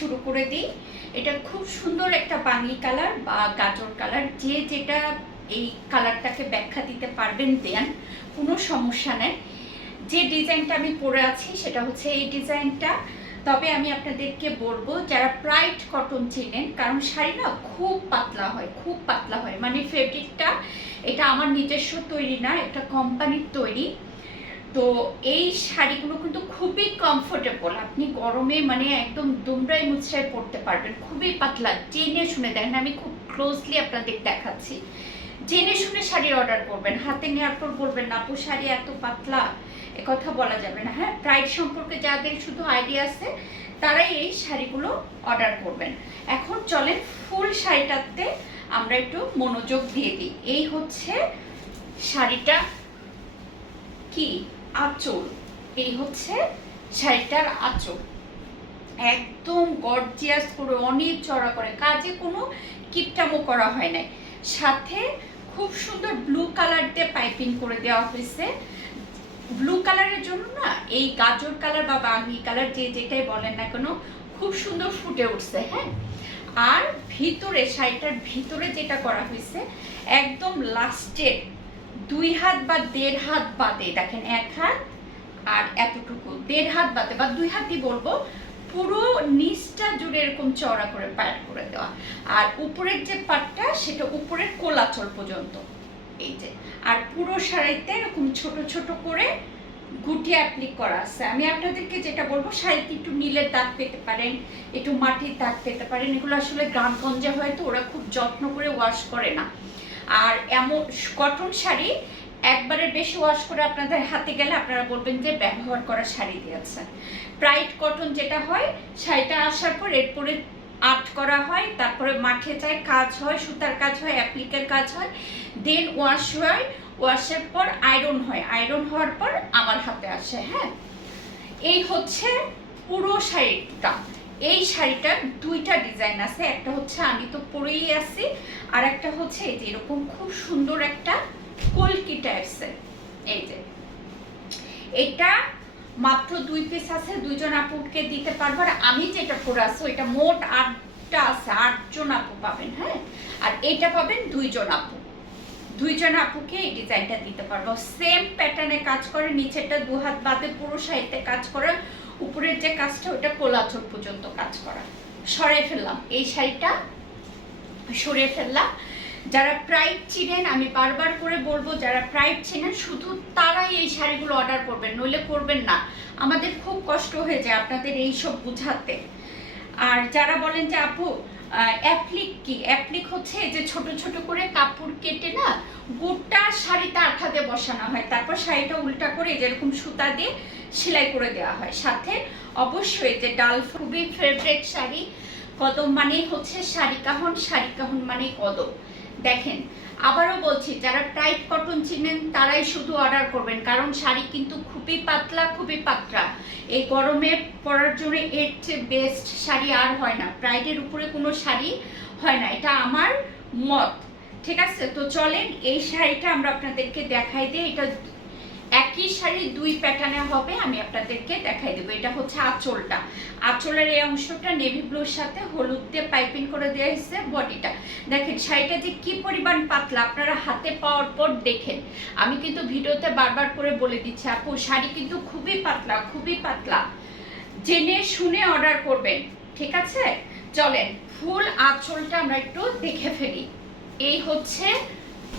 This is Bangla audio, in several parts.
শুরু করে দিই। এটা খুব সুন্দর একটা বাঙি কালার বা গাজর কালার। যে যেটা এই কালারটাকে ব্যাখ্যা দিতে পারবেন, দেন কোনো সমস্যা নেই। যে ডিজাইনটা আমি পরে আছি, সেটা হচ্ছে এই ডিজাইনটা। তবে আমি আপনাদেরকে বলব, যারা প্রাইড কটন চেনেন, কারণ শাড়ি না খুব পাতলা হয়, খুব পাতলা হয়। মানে ফেব্রিকটা এটা আমার নিজস্ব তৈরি না এটা কোম্পানির তৈরি। তো এই শাড়িগুলো কিন্তু খুবই কমফোর্টেবল আপনি গরমে মানে একদম দুমড়াই মুচড়াই পরতে পারবেন। খুবই পাতলা জেনে শুনে দেখেন, আমি খুব ক্লোজলি আপনাদের দেখাচ্ছি। জেনে শুনে শাড়ি অর্ডার করবেন, হাতে নেওয়ার পর বলবেন না আপু, শাড়ি এত পাতলা, এ কথা বলা যাবে না। হ্যাঁ প্রাইড সম্পর্কে যাদের শুধু আইডিয়া আছে, তারাই এই শাড়িগুলো অর্ডার করবেন। এখন চলেন ফুল শাড়িটাতে আমরা একটু মনোযোগ দিয়ে দিই। এই হচ্ছে শাড়িটা কি? আঁচল। এই হচ্ছে শাড়িটার আঁচল। একদম গর্জিয়াস করে, অনেক চড়া করে, কাজে কোনো কিপটামো করা হয় নাই। সাথে খুব সুন্দর ব্লু কালার দিয়ে পাইপিং করে দেওয়া হয়েছে। ব্লু কালারের জন্য না, এই গাজর কালার বা বাগি কালার যে যেটাই বলেন না কেন, খুব সুন্দর ফুটে উঠছে হ্যাঁ? আর ভিতরে, শাড়িটার ভিতরে যেটা করা হয়েছে, একদম লাস্টের দুই হাত বা দেড় হাত বাদে, দেখেন এক হাত আর এতটুকু, দেড় হাত বাদে বা দুই হাতই বলব, পুরো নিচটা জুড়ে এরকম চওড়া করে পায়ের করে দেওয়া। আর উপরের যে পাটটা, সেটা উপরের কোলাচল পর্যন্ত। এই যে, আর পুরো শাড়িতে এরকম ছোট ছোট করে গুটি অ্যাপ্লিক করা আছে। আমি আপনাদেরকে যেটা বলব শাড়িতে একটু নীলের দাগ পেতে পারেন, একটু মাটির দাগ পেতে পারেন। এগুলো আসলে গ্রামগঞ্জে হয়তো ওরা খুব যত্ন করে ওয়াশ করে না। আর এমন কটন শাড়ি একবারের বেশি ওয়াশ করে আপনাদের হাতে গেলে আপনারা বলবেন যে ব্যবহার করা শাড়ি দিয়েছেন। প্রাইড কটন যেটা হয়, শাড়িটা আসার পর এরপরে আর্ট করা হয়, তারপরে মাঠে যায়, কাজ হয়, সুতার কাজ হয় অ্যাপ্লিকের কাজ হয় দেন ওয়াশ হয় ওয়াশের পর আয়রন হয় আয়রন হওয়ার পর আমার হাতে আসে হ্যাঁ? এই হচ্ছে পুরো শাড়িটা। এই শাড়িটার দুইটা ডিজাইন আছে। একটা হচ্ছে আমি তো পরেই আছি, আর একটা হচ্ছে এই যে এরকম খুব সুন্দর একটা কলকি টাইপসের এই যে। এটা মাত্র দুই পিস আছে, দুইজন আপুকে দিতে পারব। আর আমি যেটা পরে আছি এটা মোট আটটা আছে, আটজন আপু পাবেন হ্যাঁ? আর এটা পাবেন দুইজন আপু। দুইজন আপুকে এই ডিজাইনটা দিতে পারব। সেম প্যাটার্নে কাজ করে, নিচেরটা দু হাত বাদে পুরো সাইডে কাজ করে উপরের যে কাজটা ওটা কোলাচর পর্যন্ত কাজ করা। সরে ফেললাম। এই শাড়িটা সরিয়ে ফেললাম। যারা প্রাইড চিনেন, আমি বারবার করে বলব, যারা প্রাইড চিনেন, শুধু তারাই এই শাড়িগুলো অর্ডার করবেন, নইলে করবেন না। আমাদের খুব কষ্ট হয়ে যায় আপনাদের এই সব বুঝাতে। আর যারা বলেন যে, আপু অ্যাপ্লিক কি? অ্যাপ্লিক হচ্ছে যে ছোট ছোট করে কাপড় কেটে না, গোটা শাড়িতে আঠাতে বসানো হয়। তারপর শাড়িটা উল্টা করে যেরকম সুতা দিয়ে সেলাই করে দেওয়া হয়। সাথে অবশ্যই যে ডাল খুবই ফেভারেট শাড়ি, কদম মানে হচ্ছে শাড়ি কাহন শাড়ি কাহন মানে কদম। দেখেন, আবারও বলছি, যারা টাইট কটন চিনেন, তারাই শুধু অর্ডার করবেন, কারণ শাড়ি কিন্তু খুবই পাতলা খুবই পাতলা। এই গরমে পরার জন্য এর চেয়ে বেস্ট শাড়ি আর হয় না। প্রাইডের উপরে কোনো শাড়ি হয় না, এটা আমার মত। ঠিক আছে? তো চলেন, এই শাড়িটা আমরা আপনাদেরকে দেখাই দিই। এটা একই শাড়ি দুই প্যাটার্নে হবে, আমি আপনাদেরকে দেখাই দেবো। এটা হচ্ছে আঁচলটা। আঁচলের এই অংশটা নেভি ব্লুর সাথে হলুদ দিয়ে পাইপিং করে দেওয়া হয়েছে বডিটা দেখেন, শাড়িটা যে কি পরিমাণ পাতলা, আপনারা হাতে পাওয়ার পর দেখেন। আমি কিন্তু ভিডিওতে বারবার করে বলে দিচ্ছি, আপু, শাড়ি কিন্তু খুবই পাতলা খুবই পাতলা। জেনে শুনে অর্ডার করবেন, ঠিক আছে? চলেন, ফুল আঁচলটা আমরা একটু দেখে ফেলি। এই হচ্ছে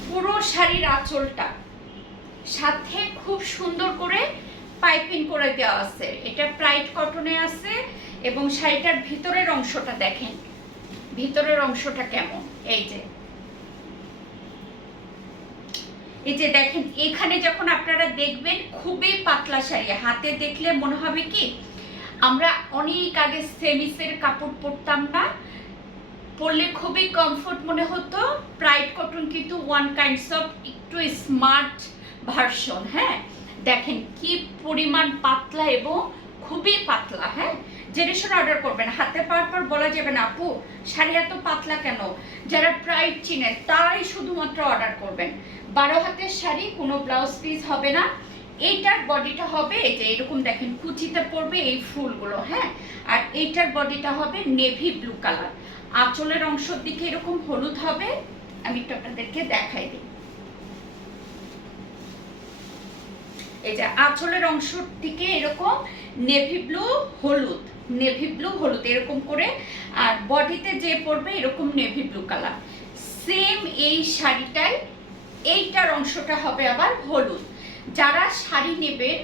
পুরো শাড়ির আঁচলটা। সাথে খুব সুন্দর করে পাইপিং করে দেওয়া আছে। এটা প্রাইড কটনে আছে এবং শাড়িটার ভিতরের অংশটা দেখেন। ভিতরের অংশটা কেমন? এই যে। এই যে দেখেন, এখানে যখন আপনারা দেখবেন খুবই পাতলা শাড়ি, হাতে দেখলে মনে হবে কি, আমরা অনেক আগে সেমিসের কাপড় পরতাম না, পরলে খুবই কমফোর্ট মনে হতো। প্রাইড কটন কিন্তু ওয়ান কাইন্ডস অফ একটু স্মার্ট ভার্সন হ্যাঁ? দেখেন কি পরিমাণ পাতলা এবং খুবই পাতলা হ্যাঁ? জেনারেশন অর্ডার করবেন, হাতে পাওয়ার পর বলা যাবে না, আপু, শাড়ি এত পাতলা কেন? যারা প্রাইড চিনেন তারাই শুধুমাত্র অর্ডার করবেন। বারো হাতের শাড়ি, কোনো ব্লাউজ পিস হবে না। এইটার বডিটা হবে এই যে, এরকম দেখেন, কুচিতে পড়বে এই ফুলগুলো হ্যাঁ? আর এইটার বডিটা হবে নেভি ব্লু কালার আঁচলের অংশের দিকে এরকম হলুদ হবে। আমি একটু আপনাদেরকে দেখাই দিই। এই যে আঁচলের অংশের দিকে এরকম নেভি ব্লু হলুদ নেভি ব্লু হলুদ, এরকম করে। আর বডিতে যে পড়বে এরকম নেভি ব্লু কালার সেম এই শাড়িটাই, এইটার অংশটা হবে আবার হলুদ। যারা শাড়ি নেবেন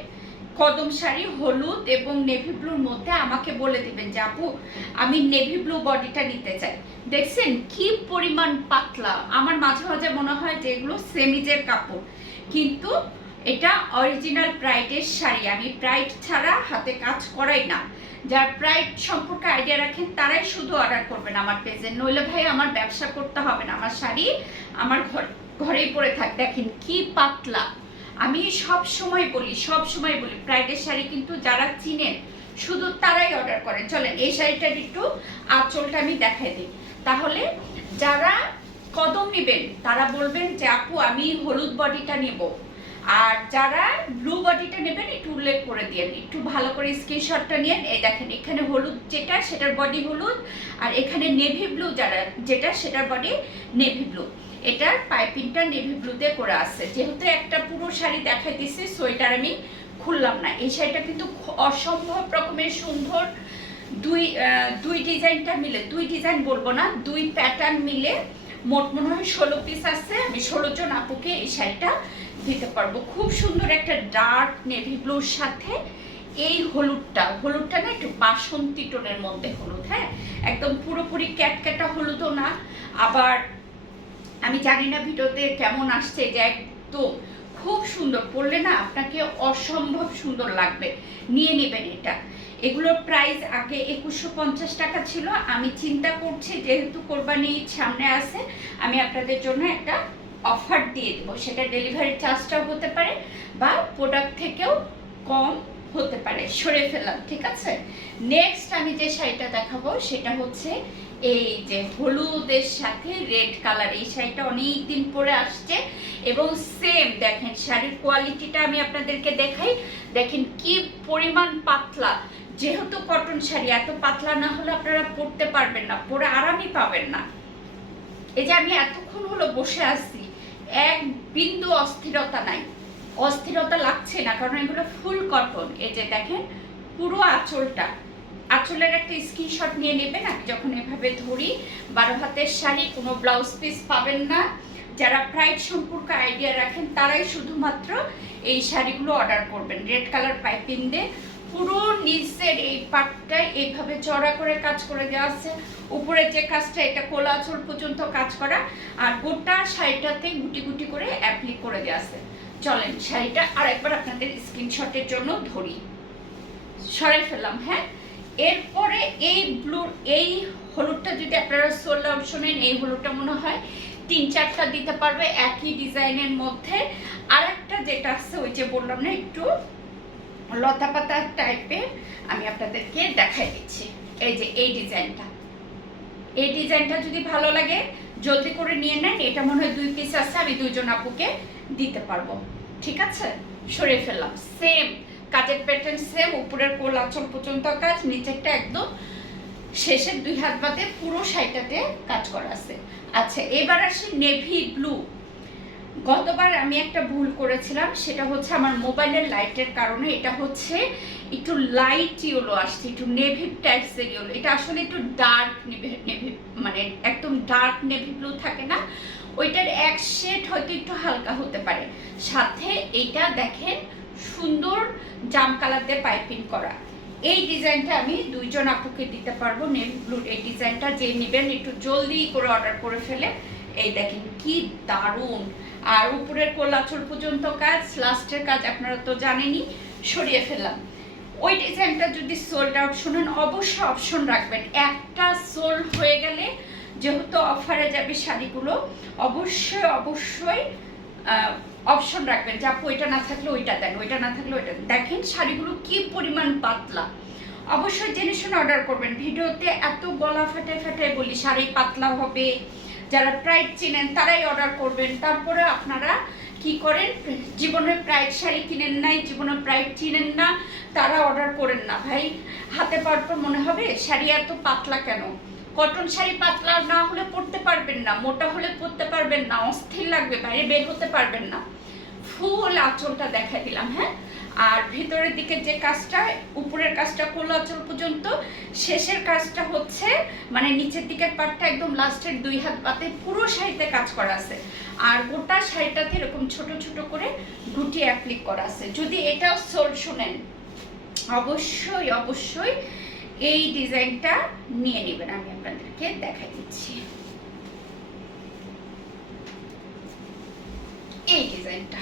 কদম শাড়ি, হলুদ এবং নেভি ব্লুর মধ্যে আমাকে বলে দিবেন যে, আপু, আমি নেভি ব্লু বডিটা নিতে চাই। দেখছেন কি পরিমাণ পাতলা। আমার মাঝে মাঝে মনে হয় যে এগুলো সেমিজের কাপড়। কিন্তু এটা অরিজিনাল প্রাইডের শাড়ি। আমি প্রাইড ছাড়া হাতে কাজ করাই না। যার প্রাইড সম্পর্কে আইডিয়া রাখেন, তারাই শুধু অর্ডার করবেন আমার পেজে নইলে ভাই আমার ব্যবসা করতে হবে না। আমার শাড়ি আমার ঘর, ঘরেই পরে থাক। দেখেন কি পাতলা। আমি সব সময় বলি, সব সময় বলি প্রাইডের শাড়ি কিন্তু যারা চিনেন, শুধু তারাই অর্ডার করেন। চলেন, এই শাড়িটার একটু আঁচলটা আমি দেখাই দিই। তাহলে যারা কদম নেবেন, তারা বলবেন যে, আপু, আমি হলুদ বডিটা নেব। আর যারা ব্লু বডিটা নেবেন, একটু উল্লেখ করে দিয়েন। একটু ভালো করে স্ক্রিনশটটা নিয়ে এই দেখেন, এখানে হলুদ যেটা, সেটার বডি হলুদ। আর এখানে নেভি ব্লু যারা, যেটা, সেটার বডি নেভি ব্লু এটার পাইপিংটা নেভি ব্লুতে করে আছে। যেহেতু একটা পুরো শাড়ি দেখাই দিছি সোয়েটার আমি খুললাম না। এই শাড়িটা কিন্তু অসম্ভব রকমের সুন্দর। দুই দুই ডিজাইনটা মিলে, দুই ডিজাইন বলব না, দুই প্যাটার্ন মিলে মোট মনে হয় ষোলো পিস আছে। আমি ষোলো জন আপুকে এই শাড়িটা দিতে পারব। খুব সুন্দর একটা ডার্ক নেভি ব্লুর সাথে এই হলুদটা। হলুদটা না একটু বাসন্তী টোনের মধ্যে হলুদ হ্যাঁ? একদম পুরোপুরি ক্যাটক্যাটা হলুদও না। আবার আমি জানি না ভিডিওতে কেমন আসছে, যে একদম খুব সুন্দর। পড়লে না আপনাকে অসম্ভব সুন্দর লাগবে। নিয়ে নেবেন এটা। এগুলোর প্রাইস আগে একুশশো পঞ্চাশ টাকা ছিল। আমি চিন্তা করছি, যেহেতু কোরবানি সামনে আছে, আমি আপনাদের জন্য একটা অফার দিয়ে দেবো। সেটা ডেলিভারি চার্জটাও হতে পারে বা প্রোডাক্ট থেকেও কম হতে পারে। সরে ফেললাম, ঠিক আছে? নেক্সট আমি যে শাড়িটা দেখাবো, সেটা হচ্ছে এই যে হলুদের সাথে রেড কালার এই শাড়িটা অনেক দিন পরে আসছে এবং সেম দেখেন শাড়ির কোয়ালিটিটা আমি আপনাদেরকে দেখাই। দেখেন কি পরিমাণ পাতলা। যেহেতু কটন শাড়ি, এত পাতলা না হলে আপনারা পরতে পারবেন না, পরে আরামই পাবেন না। এই যে আমি এতক্ষণ হলো বসে আছি এক বিন্দু অস্থিরতা নাই। অস্থিরতা লাগছে না, কারণ এগুলো ফুল কটন এই যে দেখেন, পুরো আঁচলটা। আঁচলের একটা স্ক্রিনশট নিয়ে নেবেন, আমি যখন এভাবে ধরি, বারো হাতের শাড়ি, কোনো ব্লাউজ পিস পাবেন না। যারা প্রাইড সম্পর্কে আইডিয়া রাখেন, তারাই শুধুমাত্র এই শাড়িগুলো অর্ডার করবেন। রেড কালার পাইপিং দিয়ে পুরো নিচের এই পাটটায় এইভাবে চড়া করে কাজ করে দেওয়া আছে। উপরে যে কাজটা, এটা কোলা আঁচল পর্যন্ত কাজ করা। আর গোটা শাড়িটাতে গুটি গুটি করে অ্যাপ্লিক করে দেওয়া আছে। চলেন শাড়িটা আরেকবার আপনাদের স্ক্রিনশটের জন্য ধরি। সরাই ফেললাম হ্যাঁ? এরপরে এই ব্লুর এই হলুদটা যদি আপনারা সোল অপশনের এই হলুদটা মনে হয় তিন চারটা দিতে পারবে একই ডিজাইনের মধ্যে। আর একটা যেটা আছে, ওই যে বললাম না, একটু লতা পাতা টাইপের আমি আপনাদেরকে দেখাই দিচ্ছি। এই যে এই ডিজাইনটা। এই ডিজাইনটা যদি ভালো লাগে, জলদি করে নিয়ে নেন। এটা মনে হয় দুই পিস আছে, আমি দুইজন আপুকে দিতে পারব। ঠিক আছে? সরিয়ে ফেললাম। সেম কাজের প্যাটার্ন সেম উপরের কোল আঁচল পর্যন্ত কাজ, নিচেরটা একদম শেষের দুই হাত বাদে পুরো শাড়িটাতে কাজ করা আছে। আচ্ছা এবার আসি নেভি ব্লু গতবার আমি একটা ভুল করেছিলাম, সেটা হচ্ছে আমার মোবাইলের লাইটের কারণে। এটা হচ্ছে একটু লাইট ইয়েলো আসছে, একটু নেভি টাইপসের ইয়েলো এটা আসলে একটু ডার্ক নেভি নেভি মানে একদম ডার্ক নেভি ব্লু থাকে না? ওইটার এক শেড হয়তো একটু হালকা হতে পারে। সাথে এইটা দেখেন সুন্দর জাম কালার দিয়ে পাইপিং করা। এই ডিজাইনটা আমি দুইজন আপুকে দিতে পারব নেভি ব্লুর এই ডিজাইনটা যে নেবেন, একটু জলদি করে অর্ডার করে ফেলে। এই দেখেন কি দারুণ। আর উপরের কোলাচল পর্যন্ত কাজ, লাস্টের কাজ আপনারা তো জানেনই, সরিয়ে ফেললাম। ওই ডিজাইনটা যদি সোল্ড আউট শুনেন, অবশ্যই অপশন রাখবেন। একটা সোল্ড হয়ে গেলে যেহেতু অফারে যাবে শাড়িগুলো, অবশ্যই অবশ্যই অপশন রাখবেন যে আপু ওইটা না থাকলে ওইটা দেন, ওইটা না থাকলে ওইটা দেখেন শাড়িগুলো কি পরিমাণ পাতলা। অবশ্যই জেনে শুনে অর্ডার করবেন। ভিডিওতে এত গলা ফাটে ফাটে বলি, শাড়ি পাতলা হবে। যারা প্রাইড চিনেন, তারাই অর্ডার করবেন। তারপরে আপনারা কি কি করেন? জীবনে প্রাইড শাড়ি কিনেন নাই, জীবনে প্রাইড চিনেন না, তারা অর্ডার করেন না। ভাই, হাতে পাওয়ার পর মনে হবে শাড়ি এত পাতলা কেন? কটন শাড়ি পাতলা না হলে পরতে পারবেন না, মোটা হলে পরতে পারবেন না, অস্থির লাগবে, বাইরে বের হতে পারবেন না। ফুল আঁচলটা দেখাই দিলাম হ্যাঁ? আর ভিতরের দিকে যে কাজটা, উপরের কাজটা করল আঁচল পর্যন্ত, শেষের কাজটা হচ্ছে মানে নিচের দিকের পাটটা একদম লাস্টের দুই হাত পাতে পুরো শাড়িতে কাজ করা আছে। আর গোটা শাড়িটাতে এরকম ছোট ছোট করে গুটি অ্যাপ্লিক করা আছে। যদি এটাও সোল শুনেন, অবশ্যই অবশ্যই এই ডিজাইনটা নিয়ে নেবেন, আমি আপনাদেরকে দেখাই দিচ্ছি। এই ডিজাইনটা।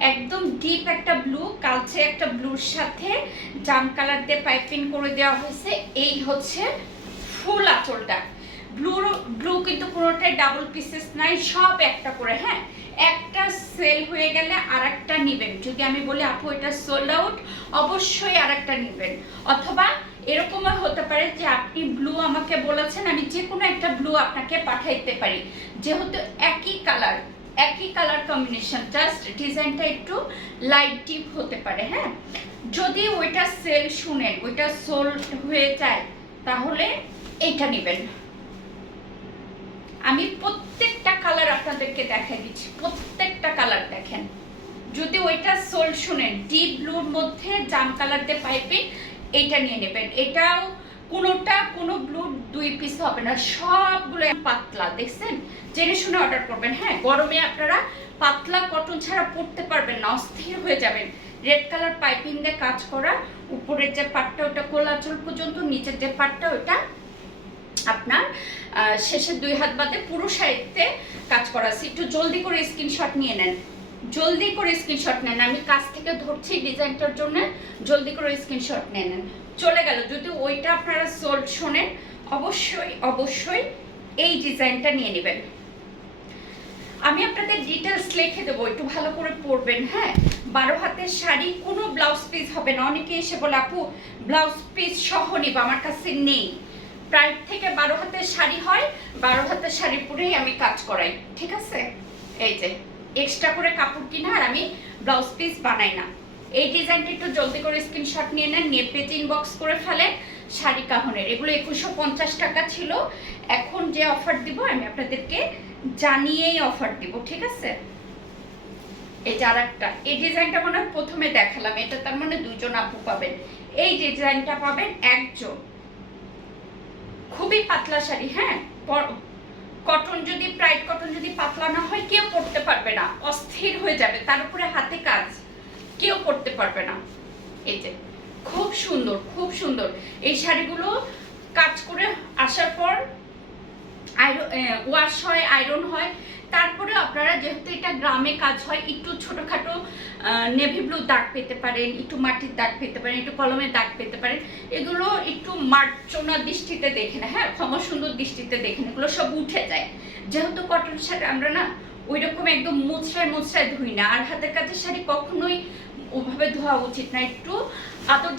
একদম ডিপ একটা ব্লু কালচে একটা ব্লুর সাথে জাম কালার দিয়ে পাইপিং করে দেওয়া হয়েছে। এই হচ্ছে ফুল আঁচলটা। ব্লু ব্লু কিন্তু পুরোটাই ডাবল পিসেস নাই, সব একটা করে হ্যাঁ? একটা সেল হয়ে গেলে আর একটা নেবেন। যদি আমি বলি, আপু, এটা সোল্ড আউট অবশ্যই আর একটা নেবেন। অথবা এরকমও হতে পারে যে আপনি ব্লু আমাকে বলেছেন, আমি যে কোনো একটা ব্লু আপনাকে পাঠাইতে পারি। যেহেতু একই কালার একই কালার কম্বিনেশন জাস্ট ডিজাইনটা একটু লাইট ডিপ হতে পারে হ্যাঁ? যদি ওইটা সেল শুনেন, ওইটা সোল্ড হয়ে যায়, তাহলে এইটা নেবেন। আমি প্রত্যেকটা কালার আপনাদেরকে দেখাই দিচ্ছি, প্রত্যেকটা কালার দেখেন। যদি ওইটা সোল শুনেন ডিপ ব্লুর মধ্যে জাম কালার দিয়ে পাইপিং এইটা নিয়ে নেবেন। এটাও কোনোটা কোনো ব্লু দুই পিস হবে না, সবগুলো পাতলা, দেখছেন? জেনে শুনে অর্ডার করবেন হ্যাঁ? গরমে আপনারা পাতলা কটন ছাড়া পরতে পারবেন না, অস্থির হয়ে যাবেন। রেড কালার পাইপিং দিয়ে কাজ করা, উপরের যে পাটটা, ওটা কোলাচল পর্যন্ত, নিচের যে পাটটা ওটা আপনার শেষের দুই হাত বাদে পুরো সাইডতে কাজ করা আছে। একটু জলদি করে স্ক্রিনশট নিয়ে নেন। জলদি করে স্ক্রিনশট নেন। আমি কাছ থেকে ধরছি ডিজাইনটার জন্য, জলদি করে স্ক্রিনশট নেন। চলে গেল। যদি ওইটা আপনারা সোল্ড শোনেন, অবশ্যই অবশ্যই এই ডিজাইনটা নিয়ে নেবেন। আমি আপনাদের ডিটেলস লিখে দেবো, একটু ভালো করে পড়বেন হ্যাঁ? বারো হাতের শাড়ি, কোনো ব্লাউজ পিস হবে না। অনেকে এসে বলে, আপু ব্লাউজ পিস সহ নিব, আমার কাছে নেই। প্রাইড থেকে বারো হাতের শাড়ি হয়, বারো হাতের শাড়ি পরেই আমি কাজ করাই, ঠিক আছে? এই যে। এক্সট্রা করে কাপড় কিনা আর আমি ব্লাউজ পিস বানাই না এই ডিজাইনটা একটু জলদি করে স্ক্রিনশট নিয়ে নেন, নিয়ে পেজ ইনবক্স করে ফেলেন। শাড়ি কাহনের, এগুলো একুশশো পঞ্চাশ টাকা ছিল। এখন যে অফার দিব, আমি আপনাদেরকে জানিয়েই অফার দিব, ঠিক আছে? এই যে আরেকটা, এই ডিজাইনটা মনে হয় প্রথমে দেখালাম, এটা তার মানে দুজন আপু পাবেন। এই ডিজাইনটা পাবেন একজন। খুবই পাতলা শাড়ি হ্যাঁ? কটন যদি প্রাইড কটন যদি পাতলা না হয়, কেউ পড়তে পারবে না। অস্থির হয়ে যাবে। তার উপরে হাতে কাজ, কেউ পড়তে পারবে না। এই যে, খুব সুন্দর খুব সুন্দর। এই শাড়িগুলো কাজ করে আসার পর আয়রন ওয়াশ হয় আয়রন হয়। তারপরে আপনারা যেহেতু এটা গ্রামে কাজ হয়, একটু ছোটোখাটো নেভি ব্লু দাগ পেতে পারেন, একটু মাটির দাগ পেতে পারেন, একটু কলমের দাগ পেতে পারেন। এগুলো একটু মার্চনা দৃষ্টিতে দেখেন হ্যাঁ? ক্ষমা সুন্দর দৃষ্টিতে দেখেন, এগুলো সব উঠে যায়। যেহেতু কটন শাড়ি আমরা না ওই রকম একদম মুচড়ায় মুচড়ায় ধুই না। আর হাতের কাজের শাড়ি কখনোই ওভাবে ধোয়া উচিত না। একটু আতর